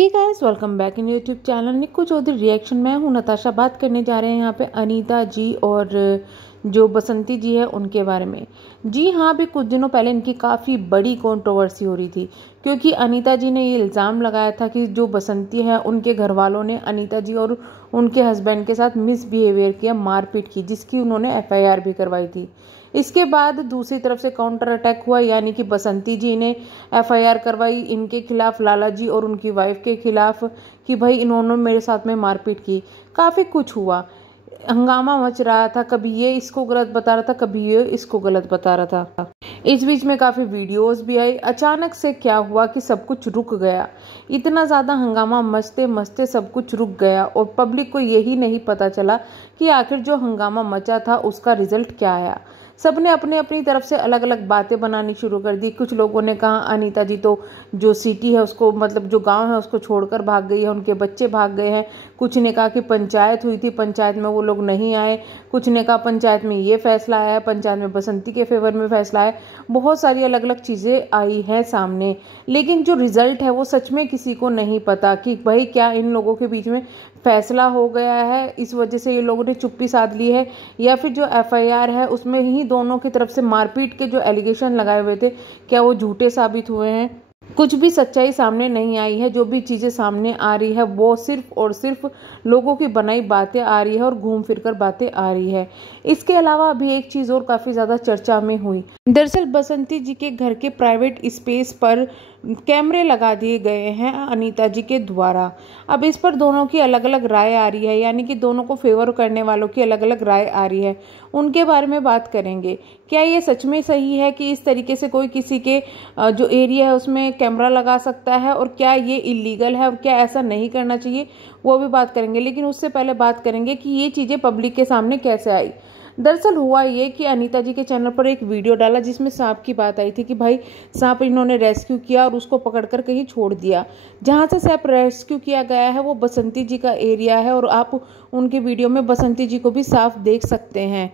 Hey guys, welcome back in YouTube channel Nikku Chaudhary reaction. मैं हूं नताशा। बात करने जा रहे हैं यहाँ पे अनीता जी और जो बसंती जी है उनके बारे में। जी हाँ, अभी कुछ दिनों पहले इनकी काफ़ी बड़ी कंट्रोवर्सी हो रही थी, क्योंकि अनीता जी ने ये इल्ज़ाम लगाया था कि जो बसंती है उनके घर वालों ने अनीता जी और उनके हस्बैंड के साथ मिसबिहेवियर किया, मारपीट की, जिसकी उन्होंने एफआईआर भी करवाई थी। इसके बाद दूसरी तरफ से काउंटर अटैक हुआ, यानी कि बसंती जी ने एफआईआर करवाई इनके खिलाफ, लाला जी और उनकी वाइफ के खिलाफ, कि भाई इन्होंने मेरे साथ में मारपीट की। काफ़ी कुछ हुआ, हंगामा मच रहा था, कभी ये इसको गलत बता रहा था, कभी ये इसको गलत बता रहा था। इस बीच में काफ़ी वीडियोस भी आई। अचानक से क्या हुआ कि सब कुछ रुक गया। इतना ज़्यादा हंगामा मचते मचते सब कुछ रुक गया और पब्लिक को यही नहीं पता चला कि आखिर जो हंगामा मचा था उसका रिजल्ट क्या आया। सबने अपने अपनी तरफ से अलग अलग बातें बनानी शुरू कर दी। कुछ लोगों ने कहा अनीता जी तो जो सिटी है उसको, मतलब जो गांव है उसको छोड़कर भाग गई है, उनके बच्चे भाग गए हैं। कुछ ने कहा कि पंचायत हुई थी, पंचायत में वो लोग नहीं आए। कुछ ने कहा पंचायत में ये फैसला आया है, पंचायत में बसंती के फेवर में फैसला है। बहुत सारी अलग अलग चीज़ें आई हैं सामने, लेकिन जो रिजल्ट है वो सच में किसी को नहीं पता कि भाई क्या इन लोगों के बीच में फैसला हो गया है, इस वजह से ये लोगों ने चुप्पी साध ली है, या फिर जो एफआईआर है उसमें ही दोनों की तरफ से मारपीट के जो एलिगेशन लगाए हुए थे क्या वो झूठे साबित हुए हैं। कुछ भी सच्चाई सामने नहीं आई है। जो भी चीज़ें सामने आ रही है वो सिर्फ और सिर्फ लोगों की बनाई बातें आ रही है और घूम फिर कर बातें आ रही है। इसके अलावा अभी एक चीज़ और काफ़ी ज़्यादा चर्चा में हुई। दरअसल बसंती जी के घर के प्राइवेट स्पेस पर कैमरे लगा दिए गए हैं अनीता जी के द्वारा। अब इस पर दोनों की अलग अलग राय आ रही है, यानी कि दोनों को फेवर करने वालों की अलग अलग राय आ रही है। उनके बारे में बात करेंगे। क्या ये सच में सही है कि इस तरीके से कोई किसी के जो एरिया है उसमें कैमरा लगा सकता है, और क्या ये इलीगल है और क्या ऐसा नहीं करना चाहिए, वो भी बात करेंगे। लेकिन उससे पहले बात करेंगे कि ये चीज़ें पब्लिक के सामने कैसे आई। दरअसल हुआ ये कि अनीता जी के चैनल पर एक वीडियो डाला जिसमें सांप की बात आई थी कि भाई सांप इन्होंने रेस्क्यू किया और उसको पकड़कर कहीं छोड़ दिया। जहां से सांप रेस्क्यू किया गया है वो बसंती जी का एरिया है, और आप उनके वीडियो में बसंती जी को भी साफ देख सकते हैं।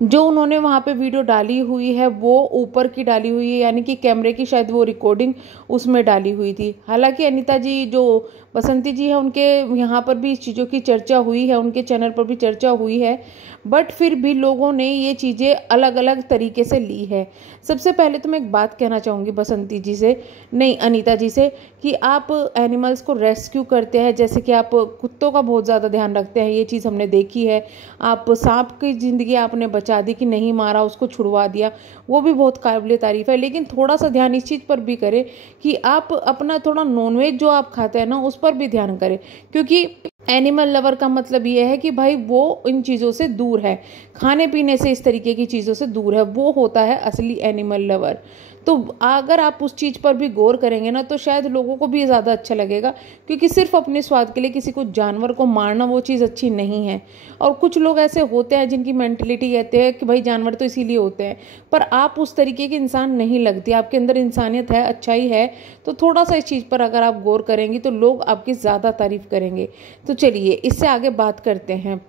जो उन्होंने वहां पे वीडियो डाली हुई है वो ऊपर की डाली हुई है, यानी कि कैमरे की शायद वो रिकॉर्डिंग उसमें डाली हुई थी। हालांकि अनीता जी जो बसंती जी है उनके यहाँ पर भी इस चीज़ों की चर्चा हुई है, उनके चैनल पर भी चर्चा हुई है, बट फिर भी लोगों ने ये चीज़ें अलग अलग तरीके से ली है। सबसे पहले तो मैं एक बात कहना चाहूँगी बसंती जी से, नहीं अनीता जी से, कि आप एनिमल्स को रेस्क्यू करते हैं, जैसे कि आप कुत्तों का बहुत ज़्यादा ध्यान रखते हैं, ये चीज़ हमने देखी है। आप सांप की ज़िंदगी आपने बचा दी कि नहीं मारा, उसको छुड़वा दिया, वो भी बहुत काबिल तारीफ़ है। लेकिन थोड़ा सा ध्यान इस चीज़ पर भी करें कि आप अपना थोड़ा नॉनवेज जो आप खाते हैं ना उस पर भी ध्यान करें, क्योंकि एनिमल लवर का मतलब ये है कि भाई वो इन चीज़ों से दूर है, खाने पीने से इस तरीके की चीज़ों से दूर है, वो होता है असली एनिमल लवर। तो अगर आप उस चीज़ पर भी गौर करेंगे ना तो शायद लोगों को भी ज़्यादा अच्छा लगेगा, क्योंकि सिर्फ अपने स्वाद के लिए किसी को जानवर को मारना वो चीज़ अच्छी नहीं है। और कुछ लोग ऐसे होते हैं जिनकी मेंटलिटी कहते हैं कि भाई जानवर तो इसीलिए होते हैं, पर आप उस तरीके के इंसान नहीं लगती, आपके अंदर इंसानियत है, अच्छाई है। तो थोड़ा सा इस चीज़ पर अगर आप गौर करेंगी तो लोग आपकी ज़्यादा तारीफ करेंगे। तो चलिए इससे आगे बात करते हैं।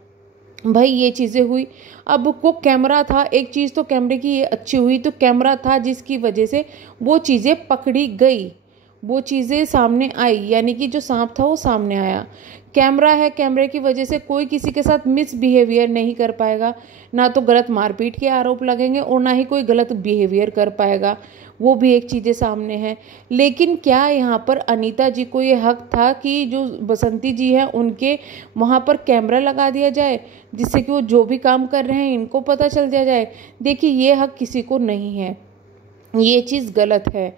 भाई ये चीज़ें हुई, अब वो कैमरा था, एक चीज़ तो कैमरे की ये अच्छी हुई, तो कैमरा था जिसकी वजह से वो चीज़ें पकड़ी गई, वो चीज़ें सामने आई, यानी कि जो सांप था वो सामने आया। कैमरा है, कैमरे की वजह से कोई किसी के साथ मिसबिहेवियर नहीं कर पाएगा, ना तो गलत मारपीट के आरोप लगेंगे और ना ही कोई गलत बिहेवियर कर पाएगा, वो भी एक चीज़ें सामने हैं। लेकिन क्या यहाँ पर अनीता जी को ये हक था कि जो बसंती जी हैं उनके वहाँ पर कैमरा लगा दिया जाए, जिससे कि वो जो भी काम कर रहे हैं इनको पता चल जाए? देखिए ये हक किसी को नहीं है, ये चीज़ गलत है।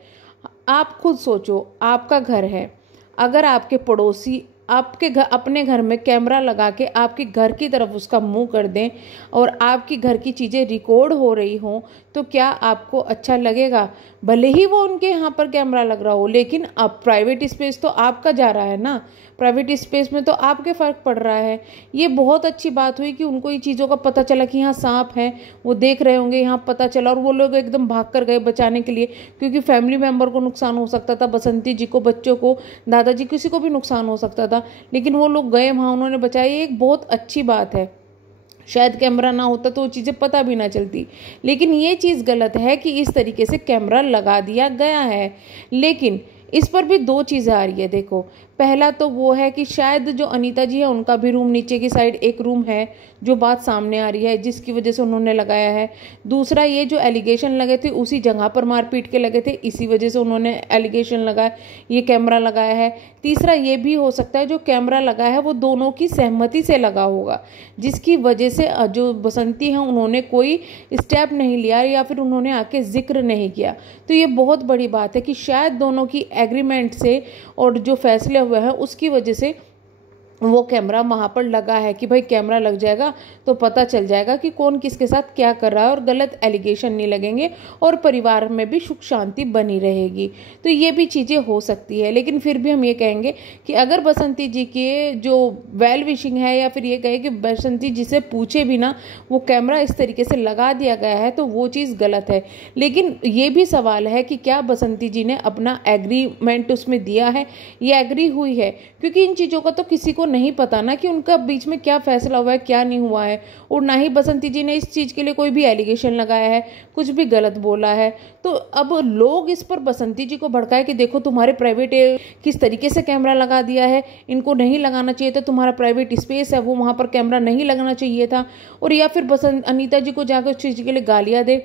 आप खुद सोचो, आपका घर है, अगर आपके पड़ोसी आपके घर, अपने घर में कैमरा लगा के आपके घर की तरफ उसका मुंह कर दें और आपकी घर की चीज़ें रिकॉर्ड हो रही हों, तो क्या आपको अच्छा लगेगा? भले ही वो उनके यहाँ पर कैमरा लग रहा हो, लेकिन अब प्राइवेट स्पेस तो आपका जा रहा है ना, प्राइवेट स्पेस में तो आपके फ़र्क पड़ रहा है। ये बहुत अच्छी बात हुई कि उनको ये चीज़ों का पता चला कि यहाँ सांप है, वो देख रहे होंगे, यहाँ पता चला और वो लोग एकदम भाग कर गए बचाने के लिए, क्योंकि फैमिली मेम्बर को नुकसान हो सकता था, बसंती जी को, बच्चों को, दादाजी, किसी को भी नुकसान हो सकता था, लेकिन वो लोग गए वहाँ, उन्होंने बचाया। ये एक बहुत अच्छी बात है। शायद कैमरा ना होता तो वो चीज़ें पता भी ना चलती, लेकिन ये चीज़ गलत है कि इस तरीके से कैमरा लगा दिया गया है। लेकिन इस पर भी दो चीज़ें आ रही है। देखो, पहला तो वो है कि शायद जो अनीता जी है उनका भी रूम नीचे की साइड एक रूम है, जो बात सामने आ रही है, जिसकी वजह से उन्होंने लगाया है। दूसरा, ये जो एलिगेशन लगे थे उसी जगह पर मारपीट के लगे थे, इसी वजह से उन्होंने एलिगेशन लगाया, ये कैमरा लगाया है। तीसरा ये भी हो सकता है जो कैमरा लगा है वो दोनों की सहमति से लगा होगा, जिसकी वजह से जो बसंती हैं उन्होंने कोई स्टेप नहीं लिया या फिर उन्होंने आके जिक्र नहीं किया। तो ये बहुत बड़ी बात है कि शायद दोनों की एग्रीमेंट से और जो फैसले हुए हैं उसकी वजह से वो कैमरा वहाँ पर लगा है कि भाई कैमरा लग जाएगा तो पता चल जाएगा कि कौन किसके साथ क्या कर रहा है और गलत एलिगेशन नहीं लगेंगे और परिवार में भी सुख शांति बनी रहेगी। तो ये भी चीज़ें हो सकती है, लेकिन फिर भी हम ये कहेंगे कि अगर बसंती जी के जो वेल विशिंग है या फिर ये कहे कि बसंती जी से पूछे बिना वो कैमरा इस तरीके से लगा दिया गया है तो वो चीज़ गलत है। लेकिन ये भी सवाल है कि क्या बसंती जी ने अपना एग्रीमेंट उसमें दिया है या एग्री हुई है, क्योंकि इन चीज़ों का तो किसी को नहीं पता ना कि उनका बीच में क्या फैसला हुआ है क्या नहीं हुआ है। और ना ही बसंती जी ने इस चीज़ के लिए कोई भी एलिगेशन लगाया है, कुछ भी गलत बोला है। तो अब लोग इस पर बसंती जी को भड़काए कि देखो तुम्हारे प्राइवेट किस तरीके से कैमरा लगा दिया है, इनको नहीं लगाना चाहिए था, तुम्हारा प्राइवेट स्पेस है वो वहाँ पर कैमरा नहीं लगाना चाहिए था। और या फिर अनीता जी को जाकर उस चीज़ के लिए गालियाँ दे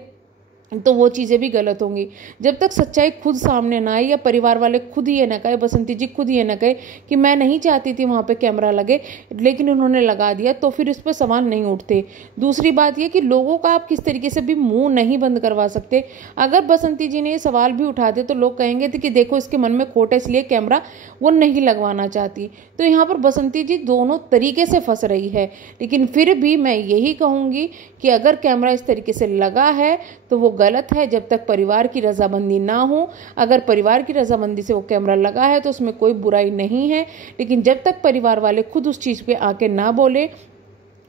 तो वो चीज़ें भी गलत होंगी। जब तक सच्चाई खुद सामने ना आए या परिवार वाले खुद ही ये ना कहे, बसंती जी खुद ये ना कहे कि मैं नहीं चाहती थी वहाँ पे कैमरा लगे लेकिन उन्होंने लगा दिया, तो फिर इस पर सवाल नहीं उठते। दूसरी बात ये कि लोगों का आप किस तरीके से भी मुंह नहीं बंद करवा सकते। अगर बसंती जी ने ये सवाल भी उठा दिया तो लोग कहेंगे थे कि देखो इसके मन में खोट है इसलिए कैमरा वो नहीं लगवाना चाहती। तो यहाँ पर बसंती जी दोनों तरीके से फंस रही है। लेकिन फिर भी मैं यही कहूँगी कि अगर कैमरा इस तरीके से लगा है तो वो गलत है, जब तक परिवार की रजामंदी ना हो। अगर परिवार की रजामंदी से वो कैमरा लगा है तो उसमें कोई बुराई नहीं है, लेकिन जब तक परिवार वाले खुद उस चीज़ पे आके ना बोले,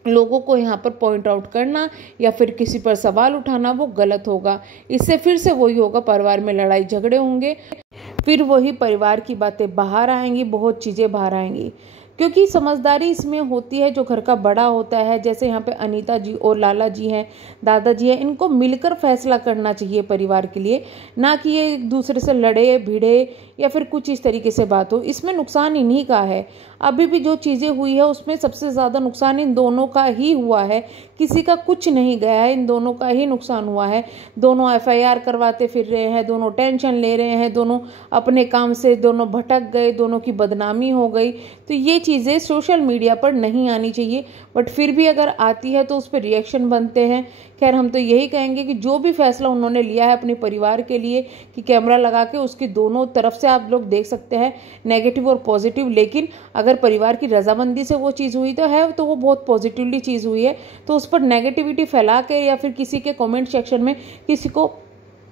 लोगों को यहाँ पर पॉइंट आउट करना या फिर किसी पर सवाल उठाना वो गलत होगा। इससे फिर से वही होगा, परिवार में लड़ाई झगड़े होंगे, फिर वही परिवार की बातें बाहर आएंगी, बहुत चीज़ें बाहर आएंगी। क्योंकि समझदारी इसमें होती है जो घर का बड़ा होता है, जैसे यहाँ पे अनीता जी और लाला जी हैं, दादाजी हैं, इनको मिलकर फैसला करना चाहिए परिवार के लिए, ना कि ये एक दूसरे से लड़े भिड़े या फिर कुछ इस तरीके से बात हो। इसमें नुकसान इन्हीं का है। अभी भी जो चीज़ें हुई है उसमें सबसे ज़्यादा नुकसान इन दोनों का ही हुआ है, किसी का कुछ नहीं गया है, इन दोनों का ही नुकसान हुआ है। दोनों एफआईआर करवाते फिर रहे हैं, दोनों टेंशन ले रहे हैं, दोनों अपने काम से दोनों भटक गए, दोनों की बदनामी हो गई। तो ये चीज़ें सोशल मीडिया पर नहीं आनी चाहिए, बट फिर भी अगर आती है तो उस पर रिएक्शन बनते हैं। खैर, हम तो यही कहेंगे कि जो भी फैसला उन्होंने लिया है अपने परिवार के लिए कि कैमरा लगा के, उसकी दोनों तरफ से आप लोग देख सकते हैं, नेगेटिव और पॉजिटिव। लेकिन अगर परिवार की रजामंदी से वो चीज़ हुई तो वो बहुत पॉजिटिवली चीज़ हुई है। तो उस पर नेगेटिविटी फैला के या फिर किसी के कमेंट सेक्शन में किसी को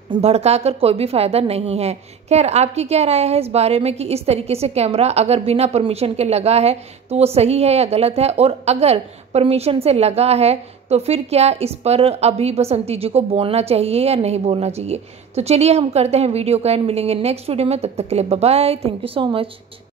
भड़काकर कोई भी फायदा नहीं है। खैर, आपकी क्या राय है इस बारे में कि इस तरीके से कैमरा अगर बिना परमिशन के लगा है तो वो सही है या गलत है, और अगर परमिशन से लगा है तो फिर क्या इस पर अभी बसंती जी को बोलना चाहिए या नहीं बोलना चाहिए। तो चलिए हम करते हैं वीडियो का एंड, मिलेंगे नेक्स्ट वीडियो में, तब तक के लिए bye bye, thank you so much.